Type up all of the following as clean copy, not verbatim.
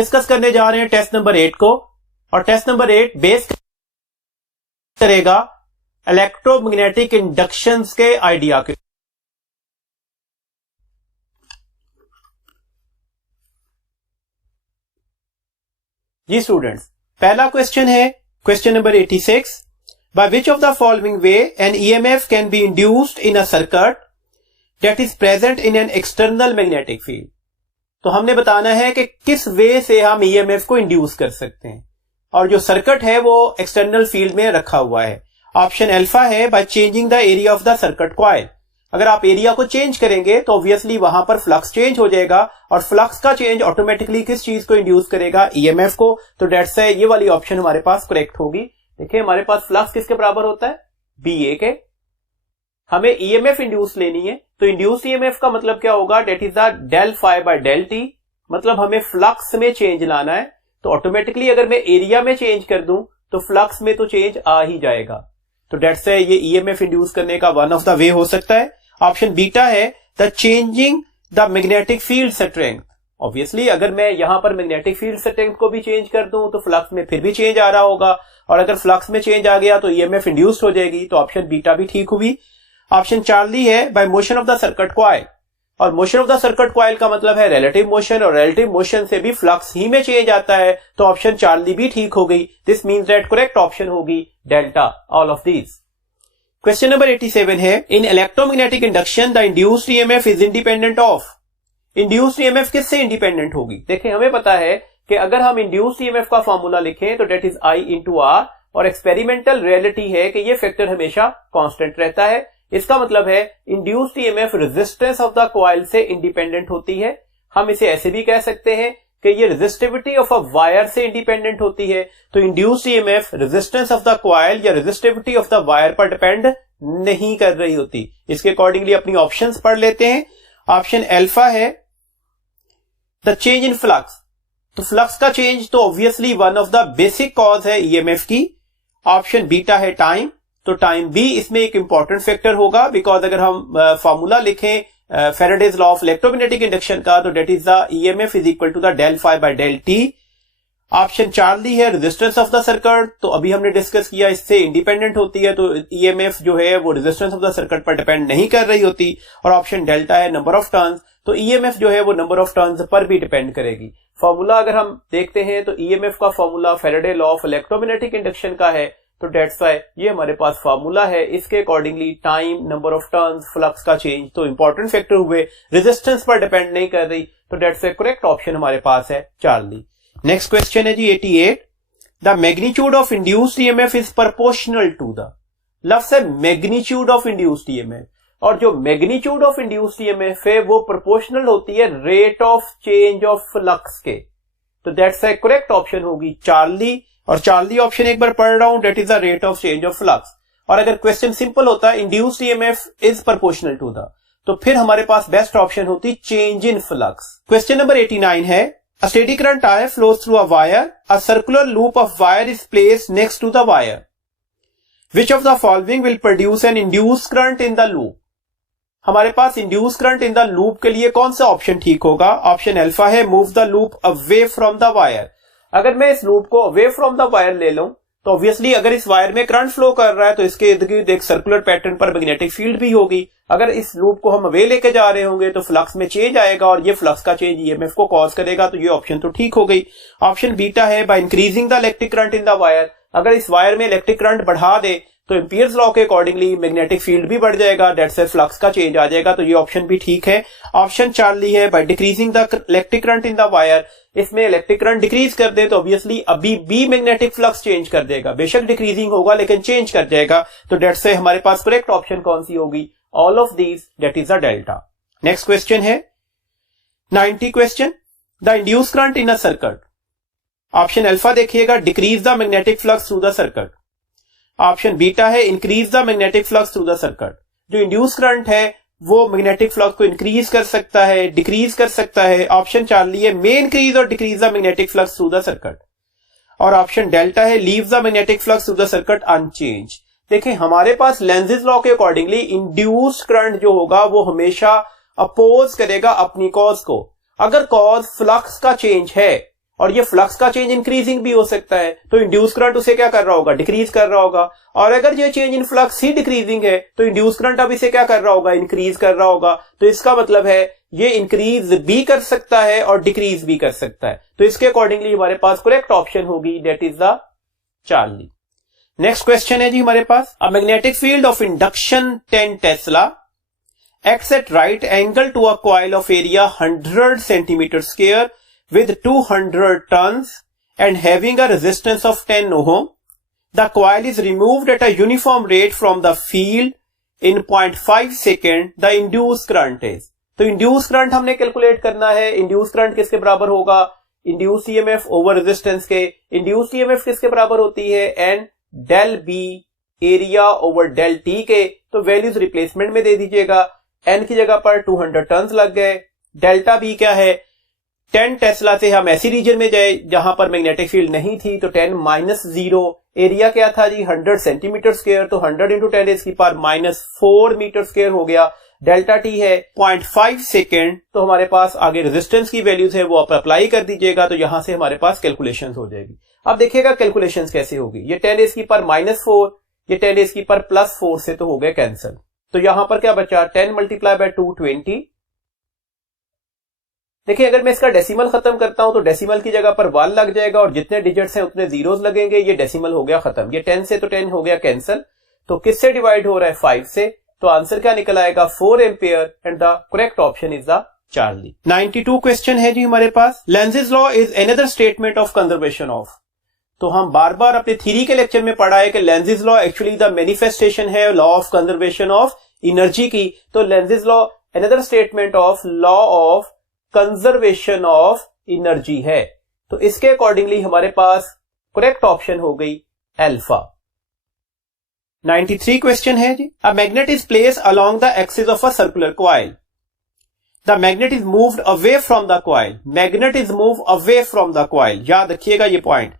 Discuss करने जा रहे हैं टेस्ट नंबर 8 को, और टेस्ट नंबर 8 बेस करेगा इलेक्ट्रोमैग्नेटिक इंडक्शंस के आइडिया के। जी स्टूडेंट्स, पहला क्वेश्चन है question number 86। By which of the following way an EMF can be induced in a circuit that is present in an external magnetic field. तो हमने बताना है कि किस वे से हम ईएमएफ को इंड्यूस कर सकते हैं, और जो सर्किट है वो एक्सटर्नल फील्ड में रखा हुआ है। ऑप्शन अल्फा है by changing the area of the circuit coil. अगर आप एरिया को चेंज करेंगे तो ऑब्वियसली वहां पर फ्लक्स चेंज हो जाएगा, और फ्लक्स का चेंज ऑटोमेटिकली किस चीज को इंड्यूस करेगा, ईएमएफ को। तो डेट्स है ये वाली ऑप्शन हमारे पास करेक्ट होगी। देखिए हमारे पास फ्लक्स किसके बराबर होता है, बीए के। हमें ईएमएफ इंड्यूस लेनी है, तो इंड्यूस ईएमएफ का मतलब क्या होगा, that is the del phi by del t. मतलब हमें फ्लक्स में चेंज लाना है, तो ऑटोमेटिकली अगर मैं एरिया में चेंज कर दूं तो फ्लक्स में तो चेंज आ ही जाएगा। तो डेट्स है ये ईएमएफ इंड्यूस करने का वन ऑफ द वे हो सकता है। ऑप्शन बीटा है the changing the magnetic field strength. Obviously अगर मैं यहां पर मैग्नेटिक फील्ड स्ट्रेंथ को भी चेंज कर दूं तो फ्लक्स में फिर भी चेंज आ रहा होगा, और अगर फ्लक्स में चेंज आ गया तो ईएमएफ इंड्यूस्ड हो जाएगी। तो ऑप्शन बीटा भी ठीक हुई। ऑप्शन चार्ली है by motion of the circuit coil, और motion of the circuit coil का मतलब है रिलेटिव मोशन, और रिलेटिव मोशन से भी फ्लक्स ही में चेंज आता है। तो ऑप्शन चार्ली भी ठीक हो गई। This means that correct option होगी delta, all of these. Question number 87 है in electromagnetic induction the induced EMF is independent of. Induced EMF किससे इंडिपेंडेंट होगी। देखिए हमें पता है कि अगर हम इंड्यूस्ड ईएमएफ का फॉर्मूला लिखें तो that is I into R, और एक्सपेरिमेंटल रियलिटी है कि ये फैक्टर हमेशा कांस्टेंट रहता है। इसका मतलब है induced EMF resistance of the coil से इंडिपेंडेंट होती है। हम इसे ऐसे भी कह सकते हैं कि ये रेजिस्टिविटी ऑफ अ वायर से इंडिपेंडेंट होती है। तो induced EMF resistance of the coil या रेजिस्टिविटी ऑफ द वायर पर डिपेंड नहीं कर रही होती। इसके अकॉर्डिंगली अपनी ऑप्शंस पढ़ लेते हैं। ऑप्शन अल्फा है द चेंज इन फ्लक्स। तो फ्लक्स का चेंज तो obviously one of the basic cause है ईएमएफ की। ऑप्शन बीटा है टाइम। तो टाइम भी इसमें एक इंपॉर्टेंट फैक्टर होगा, बिकॉज अगर हम फॉर्मूला लिखें Faraday's law of electromagnetic induction का, तो that is the EMF is equal to the del phi by del t. Option Charlie है रेजिस्टेंस ऑफ द सर्किट। तो अभी हमने डिस्कस किया इससे इंडिपेंडेंट होती है, तो ईएमएफ जो है वो रेजिस्टेंस ऑफ द सर्किट पर डिपेंड नहीं कर रही होती। और ऑप्शन डेल्टा है नंबर ऑफ टर्न्स। तो ईएमएफ जो है वो नंबर ऑफ टर्न्स पर भी डिपेंड करेगी। फॉर्मूला अगर हम देखते हैं तो ईएमएफ का formula Faraday law of electromagnetic induction का है। तो डेट्स वाई ये हमारे पास फॉर्मूला है। इसके accordingly time, number of turns, flux का चेंज तो इंपॉर्टेंट फैक्टर हुए, रेजिस्टेंस पर डिपेंड नहीं कर रही। तो डेट्स वाई करेक्ट ऑप्शन हमारे पास है चार्ली। नेक्स्ट क्वेश्चन है जी 88। The magnitude of induced EMF is proportional to the. लफ्ज है मैग्नीट्यूड ऑफ इंड्यूस्ड ईएमएफ, और जो मैग्नीट्यूड ऑफ इंड्यूस्ड ईएमएफ है वो प्रोपोर्शनल होती है rate of change of flux के। तो दैट्स वाई करेक्ट ऑप्शन होगी चार्ली। और चार्ली ऑप्शन एक बार पढ़ रहा हूं, that is the rate of change of flux. और अगर क्वेश्चन सिंपल होता है induced EMF is proportional to the, तो फिर हमारे पास बेस्ट ऑप्शन होती change in flux. Question number 89 है a steady current I flows through a wire. A circular loop of wire is placed next to the wire. Which of the following will produce an induced current in the loop? हमारे पास induce current in the loop के लिए कौन सा option ठीक होगा। Option alpha है move the loop away from the wire. अगर मैं इस लूप को अवे फ्रॉम द वायर ले लूं तो ऑब्वियसली अगर इस वायर में करंट फ्लो कर रहा है तो इसके इर्द गिर्द एक सर्कुलर पैटर्न पर मैग्नेटिक फील्ड भी होगी। अगर इस लूप को हम अवे लेके जा रहे होंगे तो फ्लक्स में चेंज आएगा, और ये फ्लक्स का चेंज ईएमएफ को कॉज करेगा। तो ये ऑप्शन तो ठीक हो गई। ऑप्शन बीटा है by increasing the electric current in the wire. अगर इस वायर में इलेक्ट्रिक करंट बढ़ा दे तो एम्पियर्स लॉ के अकॉर्डिंगली मैग्नेटिक फील्ड भी बढ़ जाएगा, डेट से फ्लक्स का चेंज आ जाएगा। तो ये ऑप्शन भी ठीक है। ऑप्शन चार्ली है by decreasing the electric current in the wire. इसमें इलेक्ट्रिक करंट डिक्रीज कर दे तो ऑब्वियसली अभी भी मैग्नेटिक फ्लक्स चेंज कर देगा, बेशक डिक्रीजिंग होगा लेकिन चेंज कर जाएगा। तो डेट से हमारे पास करेक्ट ऑप्शन कौन सी होगी, all of these, that is the delta. Next question है 90 question the induce current in a circuit. Option alpha देखिएगा decrease the magnetic flux through the circuit. Option beta है increase the magnetic flux through the circuit. जो induce current है वो magnetic flux को increase कर सकता है, डिक्रीज कर सकता है। ऑप्शन चार्ली है may increase or decrease the magnetic flux through the circuit. और ऑप्शन डेल्टा है leave the magnetic flux through the circuit unchanged. देखें हमारे पास लेंजेस लॉ के अकॉर्डिंगली इंड्यूस्ड करंट जो होगा वो हमेशा अपोज करेगा अपनी कॉज को। अगर कॉज फ्लक्स का चेंज है और ये फ्लक्स का चेंज इंक्रीजिंग भी हो सकता है, तो इंड्यूस करंट उसे क्या कर रहा होगा, डिक्रीज कर रहा होगा। और अगर ये change in flux he decreasing है तो इंड्यूस करंट अब इसे क्या कर रहा होगा, इंक्रीज कर रहा होगा। तो इसका मतलब है ये इंक्रीज भी कर सकता है और डिक्रीज भी कर सकता है। तो इसके अकॉर्डिंगली हमारे पास करेक्ट ऑप्शन होगी, that is the Charlie. Next question है जी हमारे पास, a magnetic field of induction 10 tesla acts at right angle to a coil of area 100 centimeter square with 200 turns and having a resistance of 10 ohm. The coil is removed at a uniform rate from the field in 0.5 second. The induced current is. तो induced current हमने calculate करना है। induced current किसके बराबर होगा, induced EMF over resistance के। induced EMF किसके बराबर होती है, n del B area over del T के। तो वैल्यूज रिप्लेसमेंट में दे दीजिएगा। n की जगह पर 200 टर्न्स लग गए। डेल्टा बी क्या है, 10 टेस्ला से हम ऐसी रीजन में जाए जहां पर मैग्नेटिक फील्ड नहीं थी, तो 10 माइनस 0, एरिया क्या था जी 100 सेंटीमीटर स्क्वायर, तो 100 इंटू 10 इसकी पावर माइनस 4 मीटर स्क्वायर हो गया। डेल्टा टी है 0.5 सेकेंड। तो हमारे पास आगे रेजिस्टेंस की वैल्यूज है वो आप अप्लाई कर दीजिएगा, तो यहां से हमारे पास कैलकुलेशंस हो जाएगी। अब देखिएगा कैलकुलेशंस कैसे होगी। ये 10 इसकी पावर माइनस 4, ये 10 इसकी पावर प्लस 4 से तो हो गए कैंसिल। तो यहां पर क्या बचा, 10 मल्टीप्लाई बाय 2 20। देखिए अगर मैं इसका डेसिमल खत्म करता हूं तो डेसिमल की जगह पर 1 लग जाएगा और जितने डिजिट्स हैं उतने जीरोस लगेंगे। ये डेसिमल हो गया खत्म। ये 10 से तो 10 हो गया कैंसिल। तो किससे डिवाइड हो रहा है, 5 से। तो आंसर क्या निकल आएगा, 4 ampere and the correct option is the Charlie. 92 question है जी हमारे पास, Lenz's law is another statement of conservation of. तो हम बार बार अपने थ्योरी के लेक्चर में पढ़ा है कि Lenz's law actually the manifestation है law of conservation of energy की। तो Lenz's law another statement of law of conservation of energy है। तो इसके अकॉर्डिंगली हमारे पास करेक्ट ऑप्शन हो गई अल्फा। 93 क्वेश्चन है जी, a magnet is placed along the axis of a circular coil. The magnet is moved away from the coil. Magnet is move away from the coil, याद रखिएगा ये point.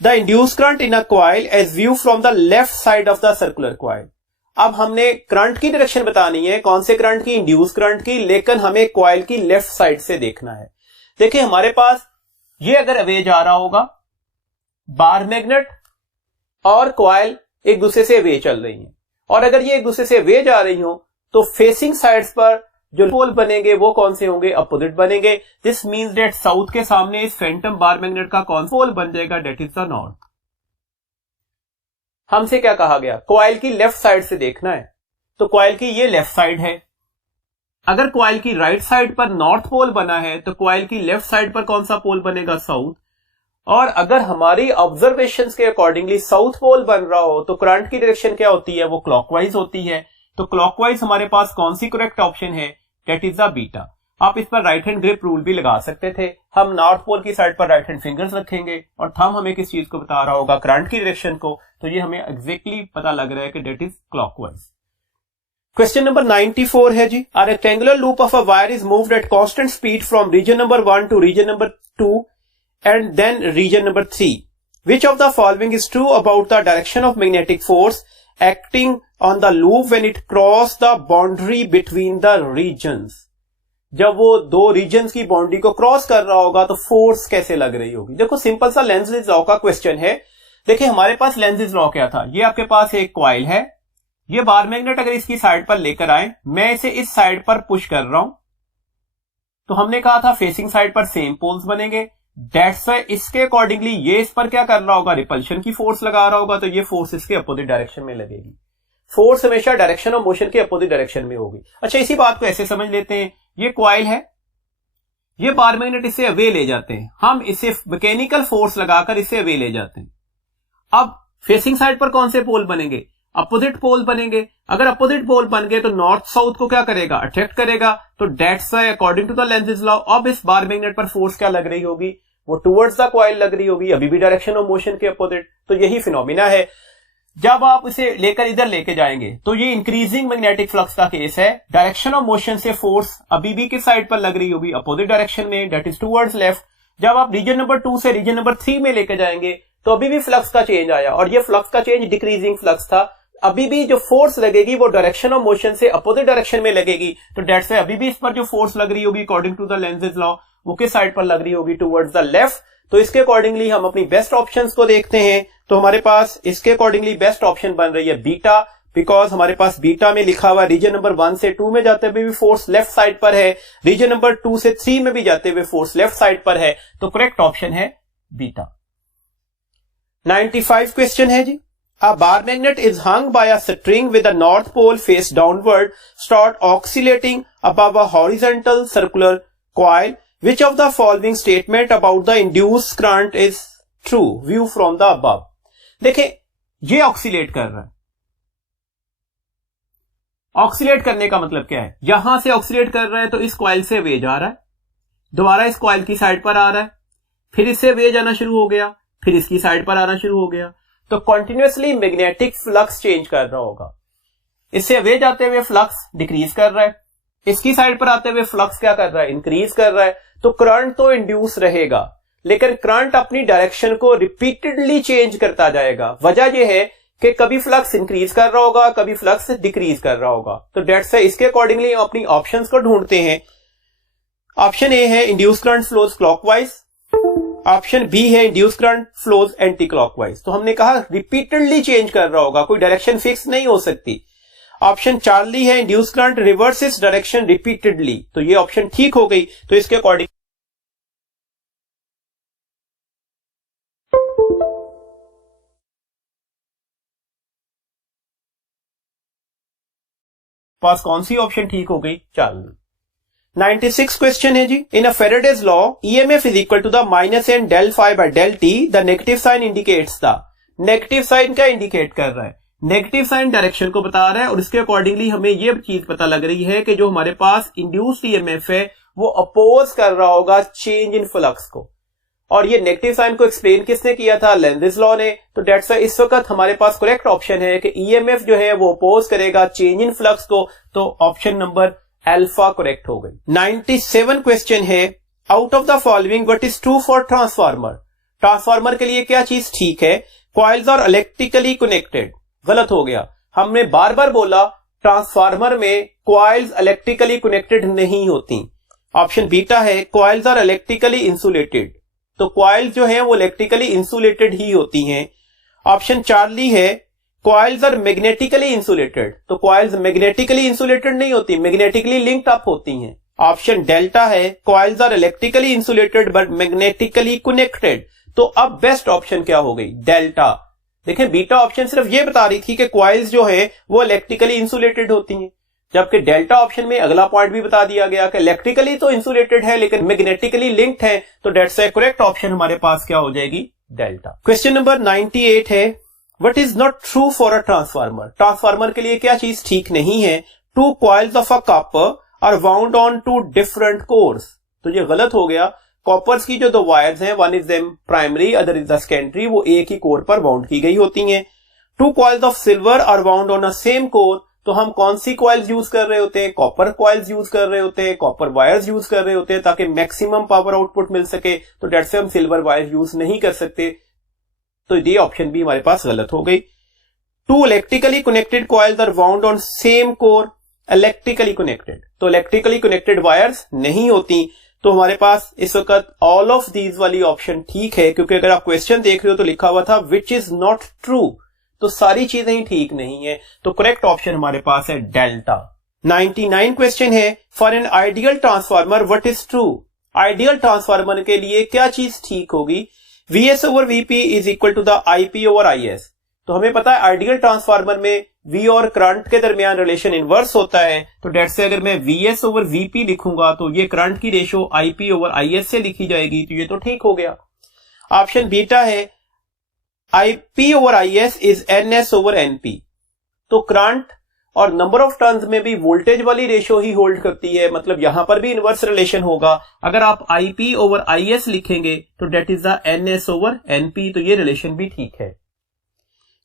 The induced current in a coil is viewed from the left side of the circular coil. अब हमने current की direction बतानी है, कौन से करंट की, इंड्यूस करंट की, लेकिन हमें कॉइल की लेफ्ट साइड से देखना है। देखिए हमारे पास ये अगर अवे जा रहा होगा, बार मैग्नेट और कॉइल एक दूसरे से अवे चल रही हैं, और अगर ये एक दूसरे से अवे जा रही हो तो फेसिंग साइड्स पर जो पोल बनेंगे वो कौन से होंगे, अपोजिट बनेंगे। दिस मींस दैट साउथ के सामने इस फैंटम बार मैग्नेट का कौन सा पोल बन जाएगा, दैट इज द नॉर्थ। हमसे क्या कहा गया, कॉइल की लेफ्ट साइड से देखना है। तो कॉइल की ये लेफ्ट साइड है। अगर कॉइल की राइट साइड पर नॉर्थ पोल बना है तो कॉइल की लेफ्ट साइड पर कौन सा पोल बनेगा, साउथ। और अगर हमारी ऑब्जर्वेशंस के अकॉर्डिंगली साउथ पोल बन रहा हो तो करंट की डायरेक्शन क्या होती है, वो क्लॉकवाइज होती है। तो क्लॉकवाइज हमारे पास कौन सी करेक्ट ऑप्शन है, दैट इज द बीटा। आप इस पर राइट हैंड ग्रिप रूल भी लगा सकते थे। हम नॉर्थ पोल की साइड पर राइट हैंड फिंगर्स रखेंगे और थंब हमें किस चीज को बता रहा होगा, करंट की डायरेक्शन को। तो ये हमें एग्जैक्टली पता लग रहा है कि that is clockwise. Question number 94 है जी, a rectangular loop of a wire is moved at constant speed from region number 1 to region number 2 and then region number 3. Which of the following is true about the direction of magnetic force acting on the loop when it crosses the boundary between the regions? जब वो दो regions की boundary को cross कर रहा होगा तो force कैसे लग रही होगी। देखो सिंपल सा लेंज़ेस लॉ का क्वेश्चन है। देखिए हमारे पास लेंज़ेस लॉ क्या था, ये आपके पास एक कॉइल है, ये बार मैग्नेट अगर इसकी साइड पर लेकर आए, मैं इसे इस साइड पर पुश कर रहा हूं, तो हमने कहा था फेसिंग साइड पर सेम पोल्स बनेंगे। दैट्स व्हाई इसके अकॉर्डिंगली ये इस पर क्या कर रहा होगा, रिपल्शन की फोर्स लगा रहा होगा, तो ये फोर्स इसके अपोजिट डायरेक्शन में लगेगी। फोर्स हमेशा डायरेक्शन ऑफ मोशन के अपोजिट डायरेक्शन में होगी। अच्छा इसी बात को ऐसे समझ लेते हैं, ये कॉइल है, ये बार मैग्नेट इसे अवे ले जाते हैं, हम इसे मैकेनिकल फोर्स लगाकर इसे अवे ले जाते हैं। अब फेसिंग साइड पर कौन से पोल बनेंगे, अपोजिट पोल बनेंगे। अगर अपोजिट पोल बन गए तो नॉर्थ साउथ को क्या करेगा, अट्रैक्ट करेगा। तो that's why according to the Lenz's law अब इस बार मैग्नेट पर फोर्स क्या लग रही होगी, वो टुवर्ड्स द कॉइल लग रही होगी, अभी भी डायरेक्शन ऑफ मोशन के अपोजिट। तो यही फिनोमिना है। जब आप इसे लेकर इधर लेके जाएंगे तो ये इंक्रीजिंग मैग्नेटिक फ्लक्स का केस है। डायरेक्शन ऑफ मोशन से फोर्स अभी भी किस साइड पर लग रही होगी, अपोजिट डायरेक्शन में, दैट इज टुवर्ड्स लेफ्ट। जब आप रीजन नंबर 2 से रीजन नंबर 3 में लेके जाएंगे तो अभी भी फ्लक्स का चेंज आया, और ये फ्लक्स का चेंज डिक्रीजिंग फ्लक्स था। अभी भी जो फोर्स लगेगी वो डायरेक्शन ऑफ मोशन से अपोजिट डायरेक्शन में लगेगी। तो दैट्स व्हाई अभी भी इस पर जो फोर्स लग रही होगी according to the Lenz's law वो किस साइड पर लग रही होगी, टुवर्ड्स द लेफ्ट। तो इसके अकॉर्डिंगली हम अपनी बेस्ट ऑप्शंस को देखते हैं। तो हमारे पास इसके अकॉर्डिंगली बेस्ट ऑप्शन बन रही है बीटा, बिकॉज हमारे पास बीटा में लिखा हुआ रीजन नंबर 1 से 2 में जाते हुए भी फोर्स लेफ्ट साइड पर है, रीजन नंबर 2 से 3 में भी जाते हुए फोर्स लेफ्ट साइड पर है, तो करेक्ट ऑप्शन है बीटा। 95 क्वेश्चन है जी। A bar magnet is hung by a string with the north pole face downward, start oscillating above a horizontal circular coil. Which of the following statement about the induced current is true? View from the above. देखें, ये oxalate कर रहा है। Oxalate करने का मतलब क्या है? यहां से ऑक्सीलेट कर रहा है तो इस कॉइल से वेज आ रहा है, दोबारा इस कॉइल की साइड पर आ रहा है, फिर इससे वेज आना शुरू हो गया, फिर इसकी साइड पर आना शुरू हो गया, तो कंटिन्यूअसली मैग्नेटिक फ्लक्स चेंज कर रहा होगा। इससे वेज आते हुए फ्लक्स डिक्रीज कर रहा है, इसकी साइड पर आते हुए फ्लक्स क्या कर रहा है? इंक्रीज कर रहा है। तो करंट तो इंड्यूस रहेगा, लेकिन करंट अपनी डायरेक्शन को रिपीटेडली चेंज करता जाएगा। वजह यह है कि कभी फ्लक्स इंक्रीज कर रहा होगा, कभी फ्लक्स डिक्रीज कर रहा होगा। तो डेट्स है, इसके अकॉर्डिंगली हम अपनी ऑप्शंस को ढूंढते हैं। ऑप्शन ए है induce current flows clockwise, option B है induce current flows anti clockwise. तो हमने कहा रिपीटेडली चेंज कर रहा होगा, कोई डायरेक्शन फिक्स नहीं हो सकती। ऑप्शन चार्ली है induce current reverses direction repeatedly, तो ये ऑप्शन ठीक हो गई। तो इसके अकॉर्डिंग पास कौन सी ऑप्शन ठीक हो गई? चार्ली। 96 क्वेश्चन है जी। In a Faraday's law EMF is equal to the minus N del phi by del T, the negative sign indicates the, negative sign क्या इंडिकेट कर रहा है? नेगेटिव साइन डायरेक्शन को बता रहा है, और इसके अकॉर्डिंगली हमें यह चीज पता लग रही है कि जो हमारे पास इंड्यूस्ड ईएमएफ है वो अपोज कर रहा होगा चेंज इन फ्लक्स को। और ये नेगेटिव साइन को एक्सप्लेन किसने किया था? लेंज़िस लॉ ने। तो डेट्स व्हाई इस वक्त हमारे पास करेक्ट ऑप्शन है कि ईएमएफ जो है वो अपोज करेगा चेंज इन फ्लक्स को, तो ऑप्शन नंबर अल्फा करेक्ट हो गई। 97 क्वेश्चन है, out of the following what is true for transformer? Transformer के लिए क्या चीज ठीक है? कॉइल्स आर इलेक्ट्रिकली कनेक्टेड, गलत हो गया। हमने बार बार बोला ट्रांसफार्मर में कॉइल्स इलेक्ट्रिकली कनेक्टेड नहीं होती। ऑप्शन बीटा है कॉइल्स आर इलेक्ट्रिकली इंसुलेटेड, तो कॉइल्स जो है वो इलेक्ट्रिकली इंसुलेटेड ही होती हैं। ऑप्शन चार्ली है कॉइल्स आर मैग्नेटिकली इंसुलेटेड, तो कॉइल्स मैग्नेटिकली इंसुलेटेड नहीं होती, मैग्नेटिकली लिंक्ड अप होती हैं। ऑप्शन डेल्टा है coils are electrically insulated but magnetically connected. तो अब बेस्ट ऑप्शन क्या हो गई? डेल्टा। देखें, बीटा ऑप्शन सिर्फ ये बता रही थी कि कॉइल्स जो है वो इलेक्ट्रिकली इंसुलेटेड होती हैं, जबकि डेल्टा ऑप्शन में अगला पॉइंट भी बता दिया गया कि इलेक्ट्रिकली तो इंसुलेटेड है लेकिन मैग्नेटिकली लिंक्ड है। तो डेट्स ए करेक्ट ऑप्शन हमारे पास क्या हो जाएगी? डेल्टा। क्वेश्चन नंबर 98 है, what is not true for a transformer? Transformer के लिए क्या चीज ठीक नहीं है? Two coils of a copper are wound on two different cores, तो ये गलत हो गया। कॉपर्स की जो दो वायर्स हैं, one is them primary, other is the secondary, वो एक ही कोर पर वाउंड की गई होती हैं। Two coils of silver are wound on a same core, तो हम कौन सी कॉइल्स यूज कर रहे होते हैं? कॉपर कॉइल्स यूज कर रहे होते हैं, कॉपर वायर्स यूज कर रहे होते हैं ताकि मैक्सिमम पावर आउटपुट मिल सके। तो डेट से हम सिल्वर वायर यूज नहीं कर सकते, तो ये ऑप्शन भी हमारे पास गलत हो गई। Two electrically connected coils are wound on same core, electrically connected, तो इलेक्ट्रिकली कनेक्टेड वायर्स नहीं होती। तो हमारे पास इस वक्त ऑल ऑफ दीज वाली ऑप्शन ठीक है, क्योंकि अगर आप क्वेश्चन देख रहे हो तो लिखा हुआ था विच इज नॉट ट्रू, तो सारी चीजें ही ठीक नहीं है। तो करेक्ट ऑप्शन हमारे पास है डेल्टा। 99 क्वेश्चन है, for an ideal transformer what is true? Ideal transformer के लिए क्या चीज ठीक होगी? VS over VP is equal to the IP over IS। तो हमें पता है आइडियल ट्रांसफार्मर में V और करंट के दरमियान रिलेशन इनवर्स होता है, तो डेट से अगर मैं VS ओवर VP लिखूंगा तो ये करंट की रेशो IP ओवर IS से लिखी जाएगी, तो ये तो ठीक हो गया। ऑप्शन बीटा है IP over IS is NS over NP, तो करंट और नंबर ऑफ टर्न्स में भी वोल्टेज वाली रेशो ही होल्ड करती है, मतलब यहां पर भी इनवर्स रिलेशन होगा। अगर आप IP ओवर IS लिखेंगे तो that is the NS over NP, तो ये रिलेशन भी ठीक है।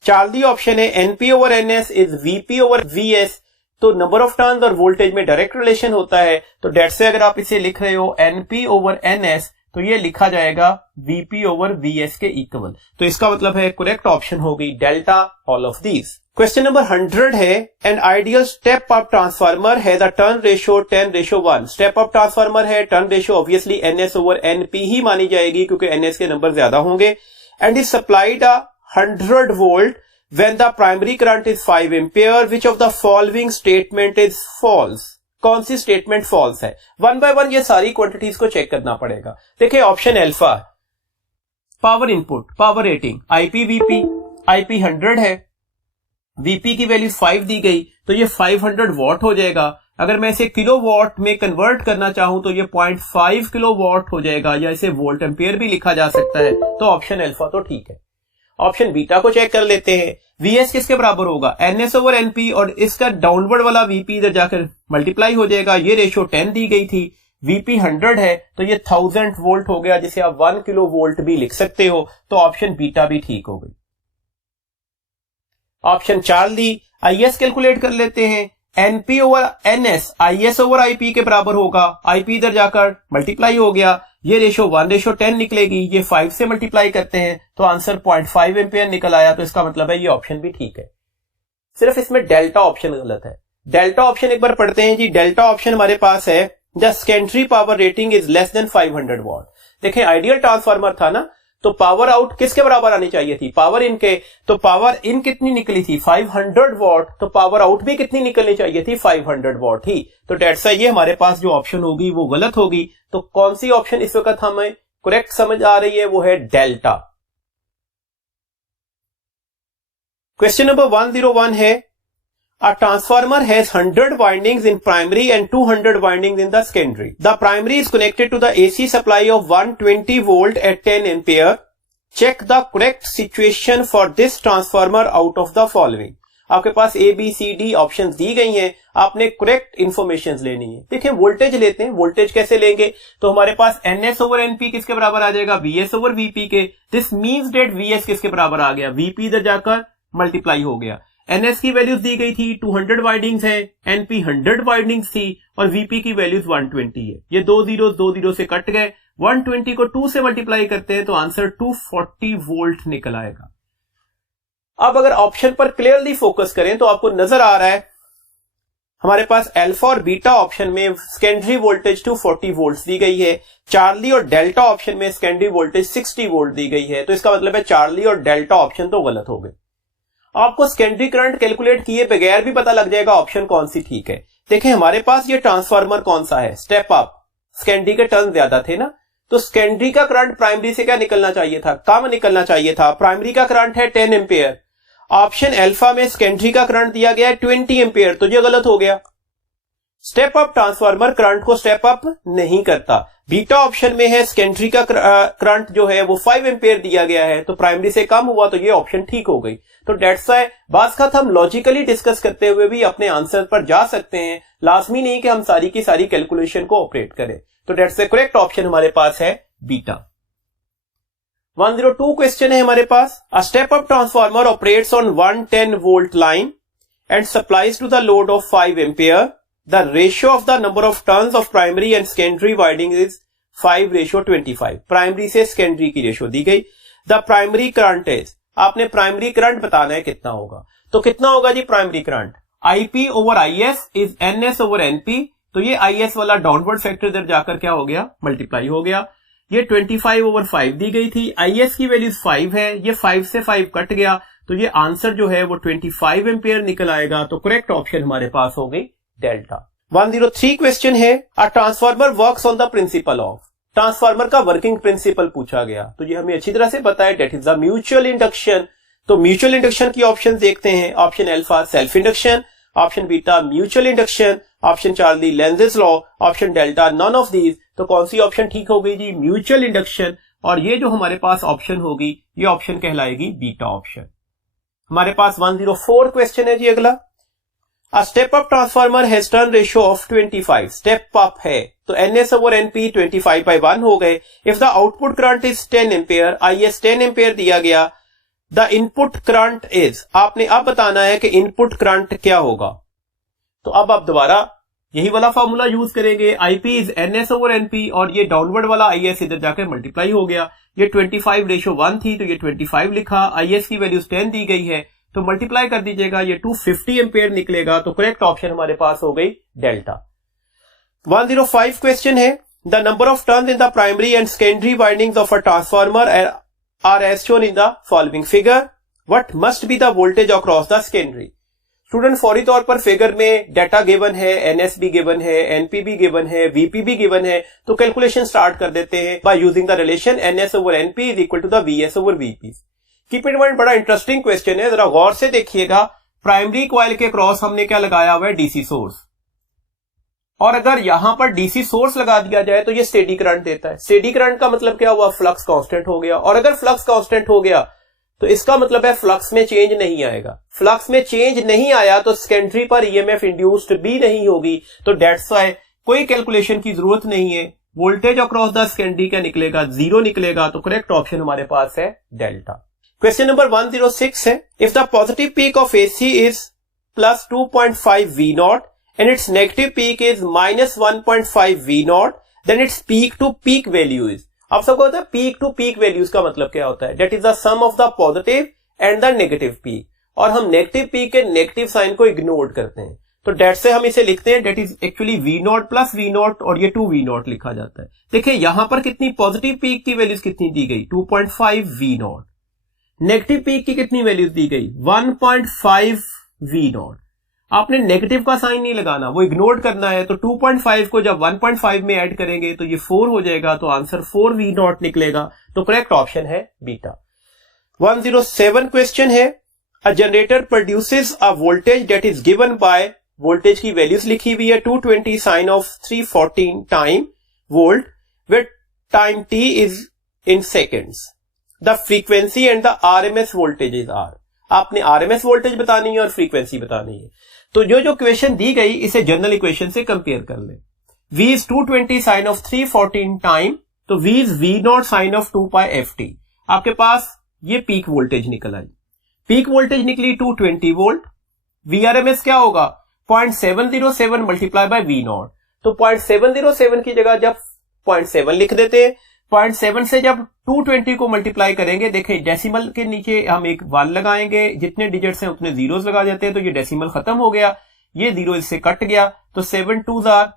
चार्ली ऑप्शन है NP over NS is VP over VS, तो नंबर ऑफ टर्न्स और वोल्टेज में डायरेक्ट रिलेशन होता है। तो डेट से अगर आप इसे लिख रहे हो NP ओवर NS, तो ये लिखा जाएगा VP ओवर VS के इक्वल। तो इसका मतलब है करेक्ट ऑप्शन होगी delta, all of these. Question number 100 है, an ideal step up transformer has a turn ratio 10:1। Step up transformer है, टर्न रेशियो ऑब्वियसली NS/NP ही मानी जाएगी क्योंकि NS के नंबर ज्यादा होंगे, and is supplied a 100 volt when the primary current is 5 ampere, which of the following statement is false. कौन सी statement false है? 1 बाय 1 ये सारी क्वांटिटीज को चेक करना पड़ेगा। देखिए option alpha, power input, power rating, IPVP, IP 100 है, VP की वैल्यू 5 दी गई तो ये 500 वॉट हो जाएगा। अगर मैं इसे किलो वॉट में कन्वर्ट करना चाहूं तो ये 0.5 किलो वॉट हो जाएगा, या इसे वोल्ट एम्पियर भी लिखा जा सकता है। तो ऑप्शन अल्फा तो ठीक है। ऑप्शन बीटा को चेक कर लेते हैं। VS किसके बराबर होगा? NS/NP, और इसका डाउनवर्ड वाला VP इधर जाकर मल्टीप्लाई हो जाएगा। ये रेशियो 10 दी गई थी, VP 100 है तो ये 1000 वोल्ट हो गया, जिसे आप 1 किलो वोल्ट भी लिख सकते हो। तो ऑप्शन बीटा भी ठीक हो गई। ऑप्शन चार्ली, IS कैलकुलेट कर लेते हैं। NP/NS IS/IP के बराबर होगा। IP इधर जाकर मल्टीप्लाई हो गया, ये रेशियो 1:10 निकलेगी। ये 5 से मल्टीप्लाई करते हैं तो आंसर 0.5 एम्पियर निकल आया। तो इसका मतलब है ये ऑप्शन भी ठीक है, सिर्फ इसमें डेल्टा ऑप्शन गलत है। डेल्टा ऑप्शन एक बार पढ़ते हैं जी। डेल्टा ऑप्शन हमारे पास है, the secondary power rating is less than 500 what. देखें आइडियल ट्रांसफार्मर था ना, तो पावर आउट किसके बराबर आनी चाहिए थी? पावर इन के। तो पावर इन कितनी निकली थी? 500 वॉट। तो पावर आउट भी कितनी निकलनी चाहिए थी? 500 वॉट ही। तो डेट्स ये हमारे पास जो ऑप्शन होगी वो गलत होगी। तो कौन सी ऑप्शन इस वक्त हमें करेक्ट समझ आ रही है? वो है डेल्टा। क्वेश्चन नंबर 101 है, a transformer has 100 windings in primary and 200 windings in the secondary. The primary is connected to the AC supply of 120 volt at 10 ampere. Check the correct situation for this transformer out of the following. आपके पास A, B, C, D options दी गई हैं, आपने correct information लेनी है। देखिए voltage लेते हैं। वोल्टेज कैसे लेंगे? तो हमारे पास NS/NP किसके बराबर आ जाएगा? VS/VP के। दिस मीन्स डेट VS किसके बराबर आ गया? VP इधर जाकर मल्टीप्लाई हो गया। NS की वैल्यूज दी गई थी 200 वाइंडिंग्स है, NP 100 वाइंडिंग्स थी, और VP की वैल्यूज 120 है। ये दो जीरो से कट गए। 120 को 2 से मल्टीप्लाई करते हैं तो आंसर 240 वोल्ट निकल आएगा। अब अगर ऑप्शन पर क्लियरली फोकस करें तो आपको नजर आ रहा है हमारे पास अल्फा और बीटा ऑप्शन में सेकेंडरी वोल्टेज 240 वोल्ट दी गई है। चार्ली और डेल्टा ऑप्शन में सेकेंडरी वोल्टेज 60 वोल्ट दी गई है। तो इसका मतलब है चार्ली और डेल्टा ऑप्शन तो गलत हो गए। आपको सेकेंडरी करंट कैलकुलेट किए बगैर भी पता लग जाएगा ऑप्शन कौन सी ठीक है। देखें हमारे पास ये ट्रांसफार्मर कौन सा है? Step up. सेकेंडरी के टर्न ज्यादा थे ना, तो सेकेंडरी का करंट प्राइमरी से क्या निकलना चाहिए था? कम निकलना चाहिए था। प्राइमरी का करंट है 10 एम्पियर। ऑप्शन अल्फा में सेकेंडरी का करंट दिया गया है 20 एम्पियर, तो ये गलत हो गया। स्टेप अप ट्रांसफार्मर करंट को स्टेप अप नहीं करता। बीटा ऑप्शन में है सेकेंडरी का करंट जो है वो 5 एम्पियर दिया गया है, तो प्राइमरी से कम हुआ, तो ये ऑप्शन ठीक हो गई। तो डेट्स व्हाई बात खात हम लॉजिकली डिस्कस करते हुए भी अपने आंसर पर जा सकते हैं, लाजमी नहीं कि हम सारी की सारी कैलकुलेशन को ऑपरेट करें। तो डेट्स द करेक्ट ऑप्शन हमारे पास है बीटा। 102 क्वेश्चन है हमारे पास। A step up transformer operates on 110 volt line and supplies to the load of 5 ampere. The ratio of the number of turns of primary and secondary winding is 5:25. Primary से secondary की ratio दी गई। The primary current is, आपने primary current बताना है कितना होगा। तो कितना होगा जी primary current? IP/IS is NS/NP। तो ये IS वाला डाउनवर्ड फैक्टर इधर जाकर क्या हो गया? मल्टीप्लाई हो गया। ये 25/5 दी गई थी। IS की वैल्यू 5 है, ये 5 से 5 कट गया, तो ये आंसर जो है वो 25 एम्पियर निकल आएगा। तो करेक्ट ऑप्शन हमारे पास हो गई डेल्टा। 103 क्वेश्चन है, a transformer works on the principle of. Transformer का वर्किंग प्रिंसिपल पूछा गया, तो ये हमें अच्छी तरह से पता है, that is the mutual induction. तो म्यूचुअल इंडक्शन की ऑप्शन देखते हैं। Option alpha self induction, option beta mutual induction, option Charlie Lenz's law, option delta none of these. तो कौन सी ऑप्शन ठीक हो गई जी? Mutual induction. और ये जो हमारे पास ऑप्शन होगी ये ऑप्शन कहलाएगी बीटा ऑप्शन। हमारे पास 104 क्वेश्चन है जी अगला। A step up transformer has turn ratio of 25. Step up है तो NS/NP 25/1 हो गए। If the output current is 10 ampere, IS 10 ampere दिया गया, the input current is, आपने अब बताना है कि इनपुट करंट क्या होगा। तो अब आप दोबारा यही वाला फॉर्मूला यूज करेंगे। IP is NS/NP और ये डाउनवर्ड वाला IS इधर जाकर मल्टीप्लाई हो गया। ये 25:1 थी तो ये 25 लिखा। IS की वैल्यूज 10 दी गई है, तो मल्टीप्लाई कर दीजिएगा, ये 250 एम्पेयर निकलेगा। तो करेक्ट ऑप्शन हमारे पास हो गई डेल्टा। 105 क्वेश्चन है, the number of turns in the primary and secondary windings of a transformer are as shown in the following figure, what must be the voltage across the secondary. Student फौरी तौर पर figure में data given है, NS भी given है, NP भी given है, VP भी गिवन है, तो कैलकुलेशन स्टार्ट कर देते हैं by using the relation NS over NP is equal to the VS over VP. Keep in mind, बड़ा इंटरेस्टिंग क्वेश्चन है, जरा गौर से देखिएगा। प्राइमरी कॉइल के क्रॉस हमने क्या लगाया हुआ है, डीसी सोर्स, और अगर यहां पर डीसी सोर्स लगा दिया जाए तो ये स्टेडी करंट देता है। स्टेडी करंट का मतलब क्या हुआ, फ्लक्स कांस्टेंट हो गया, और अगर फ्लक्स कांस्टेंट हो गया तो इसका मतलब है फ्लक्स में चेंज नहीं आएगा। फ्लक्स में चेंज नहीं आया तो सेकेंडरी पर ईएमएफ इंड्यूस्ड भी नहीं होगी, तो दैट्स व्हाई कोई कैलकुलेशन की जरूरत नहीं है। वोल्टेज अक्रॉस द सेकेंडरी क्या निकलेगा, 0 निकलेगा। तो करेक्ट ऑप्शन हमारे पास है डेल्टा। क्वेश्चन नंबर 106 है, if the positive peak of AC is plus 2.5 V naught and its negative peak is minus 1.5 V naught, then its peak to peak value is। आप सबको पता है पीक टू पीक वैल्यूज का मतलब क्या होता है, that is the sum of the positive and the negative peak, और हम नेगेटिव पीक के नेगेटिव साइन को इग्नोर करते हैं, तो डेट से हम इसे लिखते हैं that is actually V naught plus V naught, और ये 2 V नॉट लिखा जाता है। देखिए यहां पर कितनी पॉजिटिव पीक की वैल्यूज कितनी दी गई, 2.5 V नॉट, नेगेटिव पीक की कितनी वैल्यूज दी गई, 1.5 V नॉट। आपने नेगेटिव का साइन नहीं लगाना, वो इग्नोर करना है, तो 2.5 को जब 1.5 में ऐड करेंगे तो ये 4 हो जाएगा, तो आंसर 4 V नॉट निकलेगा। तो करेक्ट ऑप्शन है बीटा। 107 क्वेश्चन है, a generator produces a voltage that is given by, voltage की वैल्यूज लिखी हुई है 220 sine of 314 time volt with time t is in seconds, the frequency and the RMS voltages are. आपने RMS voltage बतानी है और frequency बतानी है। तो जो क्वेश्चन दी गई इसे जनरल इक्वेशन से कंपेयर कर ले। V is 220 sine of 314 time, तो V is V naught sine of 2 pi ft। आपके पास ये पीक वोल्टेज निकल आई, पीक वोल्टेज निकली 220 वोल्ट। VRMS क्या होगा, 0.707 मल्टीप्लाई बाय V नॉट, तो 0.707 की जगह जब 0.7 लिख देते हैं, 0.7 से जब 220 को मल्टीप्लाई करेंगे, देखें डेसिमल के नीचे हम एक 1 लगाएंगे, जितने डिजिट्स हैं उतने जीरोस लगा जाते हैं, तो ये डेसिमल खत्म हो गया, ये 0 इससे कट गया, तो 7 2s आर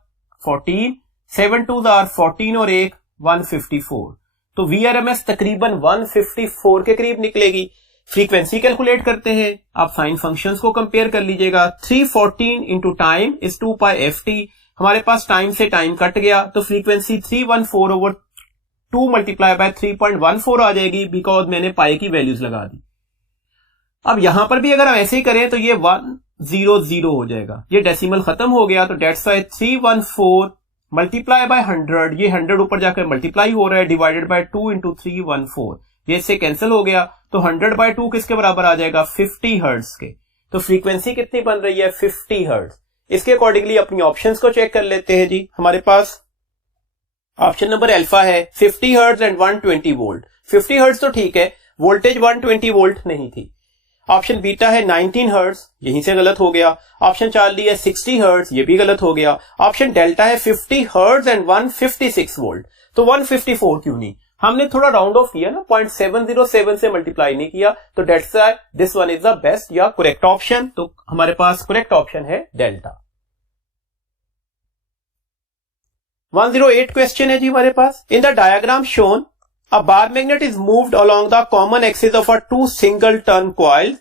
14, 7 2s आर 14 और 1 154, तो VRMS तकरीबन 154 के करीब निकलेगी। फ्रीक्वेंसी कैलकुलेट करते हैं, आप साइन फंक्शंस को कंपेयर कर लीजिएगा। 314 into time is 2 pi ft, हमारे पास टाइम से टाइम कट गया, तो फ्रीक्वेंसी 314 ओवर 2 मल्टीप्लाई बाय 3.14 आ जाएगी, बिकॉज मैंने पाई की वैल्यूज लगा दी। अब यहां पर भी अगर हम ऐसे ही करें तो ये 100 हो जाएगा, ये डेसिमल खत्म हो गया, तो डेट्स वाई 314 मल्टीप्लाई बाय 100, ये 100 ऊपर जाकर मल्टीप्लाई हो रहा है, डिवाइडेड बाय 2 इंटू 314, ये इससे कैंसिल हो गया, तो 100 बाय 2 किसके बराबर आ जाएगा, 50 हर्ट्ज के। तो फ्रीक्वेंसी कितनी बन रही है, 50 हर्ट्ज। इसके अकॉर्डिंगली अपनी ऑप्शंस को चेक कर लेते हैं जी। हमारे पास ऑप्शन नंबर अल्फा है 50 हर्ट्ज एंड 120 वोल्ट। 50 हर्ट्ज तो ठीक है, वोल्टेज 120 वोल्ट नहीं थी। ऑप्शन बीटा है 19 हर्ट्ज, यहीं से गलत हो गया। ऑप्शन चार्ली है 60 हर्ट्ज, ये भी गलत हो गया। ऑप्शन डेल्टा है 50 हर्ट्ज एंड 156 वोल्ट, तो 154 क्यों नहीं, हमने थोड़ा राउंड ऑफ किया ना, 0.707 से मल्टीप्लाई नहीं किया, तो that's this one is the best या करेक्ट ऑप्शन। तो हमारे पास करेक्ट ऑप्शन है डेल्टा। 108 क्वेश्चन है जी हमारे पास, in the diagram shown a bar magnet is moved along the common axis of a 2 single turn coils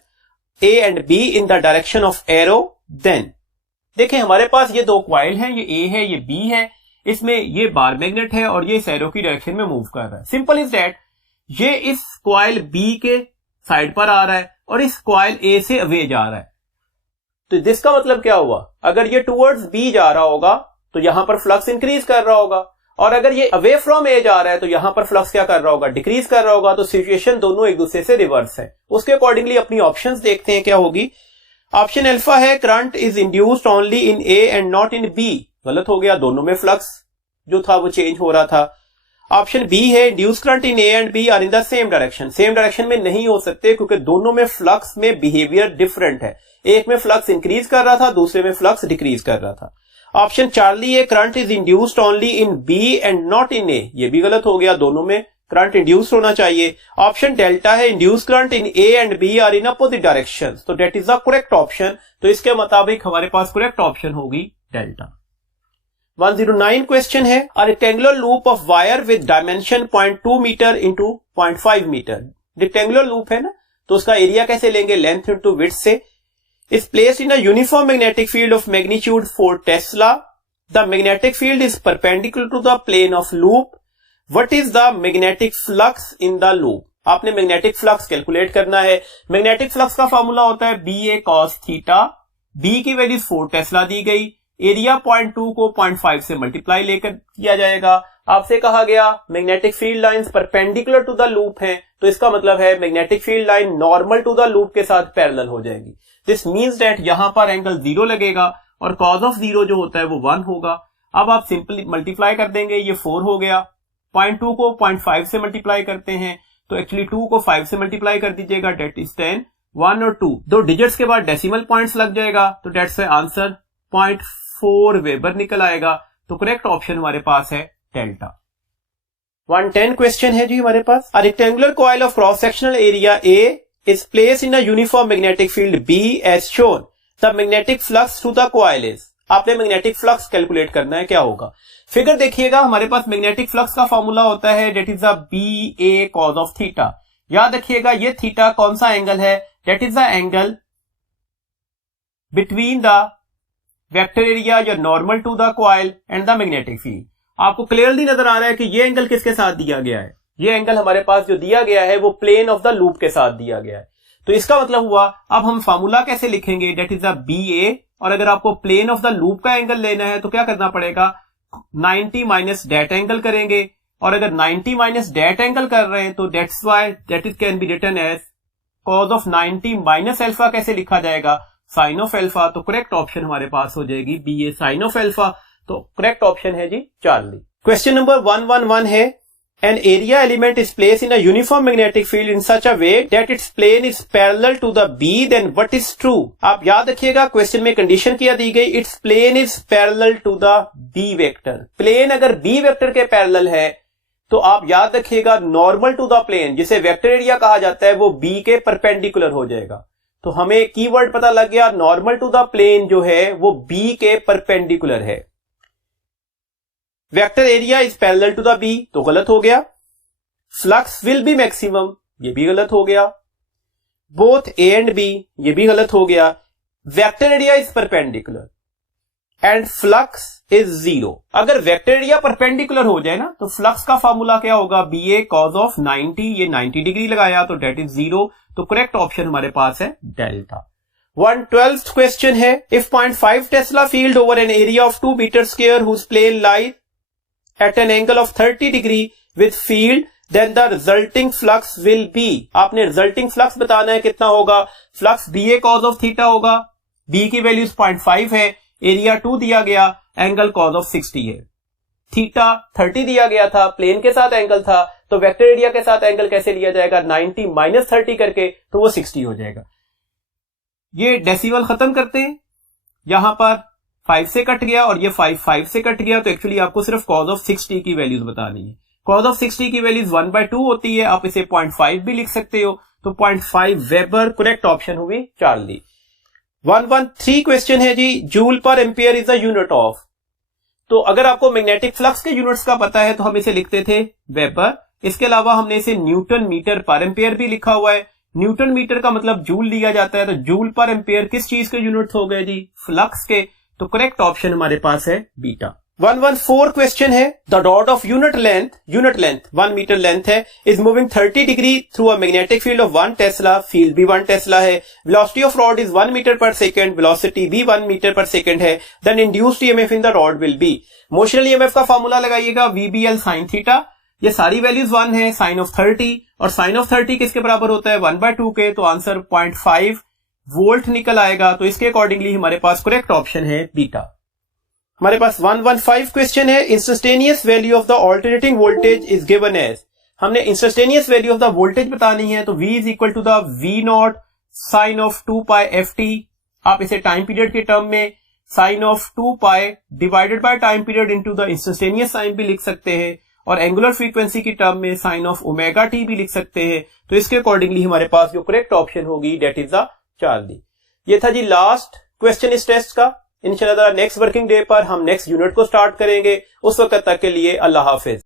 A and B in the direction of arrow, then देखें हमारे पास ये 2 coil हैं, ये A है ये B है, इसमें ये बार मैग्नेट है और ये इस एरो की डायरेक्शन में मूव कर रहा है। सिंपल इज दैट, ये इस कॉइल B के साइड पर आ रहा है और इस कॉइल A से अवे जा रहा है, तो जिसका मतलब क्या हुआ, अगर ये टुवर्ड्स B जा रहा होगा तो यहां पर फ्लक्स इंक्रीज कर रहा होगा, और अगर ये अवे फ्रॉम ए जा रहा है तो यहां पर फ्लक्स क्या कर रहा होगा, डिक्रीज कर रहा होगा। तो सिचुएशन दोनों एक दूसरे से रिवर्स है। उसके अकॉर्डिंगली अपनी ऑप्शंस देखते हैं क्या होगी। ऑप्शन अल्फा है current is induced only in A and not in B, गलत हो गया, दोनों में फ्लक्स जो था वो चेंज हो रहा था। ऑप्शन बी है induce current in A and B are in the same direction, same direction में नहीं हो सकते क्योंकि दोनों में फ्लक्स में बिहेवियर डिफरेंट है, एक में फ्लक्स इंक्रीज कर रहा था, दूसरे में फ्लक्स डिक्रीज कर रहा था। ऑप्शन चार्ली है current is induced only in B and not in A, ये भी गलत हो गया, दोनों में करंट इंड्यूस होना चाहिए। ऑप्शन डेल्टा है, induce current in A and B are in opposite direction, तो that is the correct option. तो इसके मुताबिक हमारे पास करेक्ट ऑप्शन होगी डेल्टा। 109 क्वेश्चन है, a rectangular loop of wire with dimension 0.2 meter into 0.5 meter. Rectangular loop है ना, तो उसका एरिया कैसे लेंगे, लेंथ इंटू विड्थ से। Is placed in a uniform magnetic field of magnitude 4 Tesla. The magnetic field is perpendicular to the plane of loop. What is the magnetic flux in the loop. आपने magnetic flux calculate करना है। Magnetic flux का formula होता है B A cos theta. B की value 4 tesla दी गई, area 0.2 को 0.5 से मल्टीप्लाई लेकर किया जाएगा। आपसे कहा गया magnetic field lines perpendicular to the loop हैं, तो इसका मतलब है magnetic field line normal to the loop के साथ पैरेलल हो जाएगी। दिस मींस दैट यहां पर एंगल 0 लगेगा और कॉज ऑफ 0 जो होता है वो 1 होगा। अब आप सिंपली मल्टीप्लाई कर देंगे, ये 4 हो गया, 0.2 को 0.5 से मल्टीप्लाई करते हैं तो एक्चुअली 2 को 5 से मल्टीप्लाई कर दीजिएगा, डेट इज 10। 1 और 2 दो डिजिट्स के बाद डेसिमल पॉइंट्स लग जाएगा, तो डेट्स आंसर 0.4 वेबर निकल आएगा। तो करेक्ट ऑप्शन हमारे पास है डेल्टा। 110 क्वेश्चन है जी हमारे पास, a rectangular coil of cross sectional area A is placed in a uniform magnetic field B as shown. The magnetic flux through the coil is. आपने मैग्नेटिक फ्लक्स कैलकुलेट करना है, क्या होगा। फिगर देखिएगा, हमारे पास मैग्नेटिक फ्लक्स का formula होता है that is the B A cos of theta. याद रखिएगा ये थीटा कौन सा एंगल है, that is the angle between the vector area या normal to the coil and the magnetic field. आपको क्लियरली नजर आ रहा है कि ये एंगल किसके साथ दिया गया है, ये एंगल हमारे पास जो दिया गया है वो प्लेन ऑफ द लूप के साथ दिया गया है। तो इसका मतलब हुआ, अब हम फार्मूला कैसे लिखेंगे, डेट इज द बी ए, और अगर आपको प्लेन ऑफ द लूप का एंगल लेना है तो क्या करना पड़ेगा, 90 माइनस डेट एंगल करेंगे, और अगर 90 माइनस डेट एंगल कर रहे हैं तो that's why that is can be written as cos of 90 minus alpha. कैसे लिखा जाएगा, साइन ऑफ एल्फा। तो करेक्ट ऑप्शन हमारे पास हो जाएगी B a sine of alpha. तो करेक्ट ऑप्शन है जी चार्ली। क्वेश्चन नंबर 111 है, an area element is placed in a uniform magnetic field in such a way that its plane is parallel to the B, then what is true? आप याद रखिएगा question में condition क्या दी गई, its plane is parallel to the B vector। Plane अगर B vector के parallel है तो आप याद रखिएगा नॉर्मल टू द प्लेन, जिसे वेक्टर एरिया कहा जाता है, वो B के परपेंडिकुलर हो जाएगा। तो हमें कीवर्ड पता लग गया, नॉर्मल टू द प्लेन जो है वो B के परपेंडिकुलर है। Vector area is parallel to the B, तो गलत हो गया। फ्लक्स विल बी मैक्सिमम, ये भी गलत हो गया। बोथ ए एंड बी, ये भी गलत हो गया। Vector area is perpendicular and flux is 0। अगर वेक्टर एरिया परपेंडिकुलर हो जाए ना तो फ्लक्स का फॉर्मूला क्या होगा, बी ए कॉज ऑफ 90, ये 90 डिग्री लगाया तो डेट इज 0। तो करेक्ट ऑप्शन हमारे पास है डेल्टा। 112th क्वेश्चन है, if 0.5 tesla field over an area of 2 metre square whose plane lies at an angle of 30 degree with field, then the resulting flux will be। आपने resulting flux बताना है कितना होगा, flux BA cos of theta होगा, B की value 0.5 है, area 2 दिया गया, एंगल cos of 60 है, थीटा 30 दिया गया था, प्लेन के साथ एंगल था, तो वेक्टर एरिया के साथ एंगल कैसे लिया जाएगा, 90 माइनस 30 करके, तो वो 60 हो जाएगा। ये डेसिमल खत्म करते हैं, यहां पर 5 से कट गया और ये 5 से कट गया, तो एक्चुअली आपको सिर्फ कॉज ऑफ 60 की वैल्यूज बतानी है। कॉज ऑफ 60 की वैल्यूज 1/2 होती है, आप इसे 0.5 भी लिख सकते हो, तो 0.5 वेबर करेक्ट ऑप्शन हुई चार्ली। 113 क्वेश्चन है जी, joule per ampere is the unit of. तो अगर आपको मैग्नेटिक फ्लक्स के यूनिट्स का पता है तो हम इसे लिखते थे वेबर, इसके अलावा हमने इसे न्यूटन मीटर पर एम्पियर भी लिखा हुआ है। न्यूटन मीटर का मतलब जूल लिया जाता है, तो जूल पर एम्पियर किस चीज के यूनिट्स हो गए जी, फ्लक्स के। तो करेक्ट ऑप्शन हमारे पास है बीटा। 114 क्वेश्चन है, the rod of unit length 1 meter length है, is moving 30 degree through a magnetic field of 1 tesla, field भी 1 टेस्ला है, velocity of rod is 1 meter per second, velocity भी 1 मीटर पर सेकंड है, then induced EMF in the rod will be. Motional EMF का formula लगाइएगा, VBL sin थीटा, ये सारी values 1 है, साइन ऑफ 30, और साइन ऑफ 30 किसके बराबर होता है, 1/2 के, तो आंसर 0.5 वोल्ट निकल आएगा। तो इसके अकॉर्डिंगली हमारे पास करेक्ट ऑप्शन है बीटा। हमारे पास 115 क्वेश्चन है, instantaneous value of the alternating voltage is given as. हमने instantaneous value of the voltage बतानी है, तो V is equal to the V0 sine of 2 pi FT। आप इसे टाइम पीरियड के टर्म में sine of 2 pi divided by time period into the instantaneous sine भी लिख सकते हैं, और एंगुलर फ्रीक्वेंसी की टर्म में साइन ऑफ ओमेगा टी भी लिख सकते हैं। तो इसके अकॉर्डिंगली हमारे पास जो करेक्ट ऑप्शन होगी that is the charge D. ये था जी लास्ट क्वेश्चन इस टेस्ट का। इंशाल्लाह नेक्स्ट वर्किंग डे पर हम नेक्स्ट यूनिट को स्टार्ट करेंगे। उस वक्त तक के लिए अल्लाह हाफिज।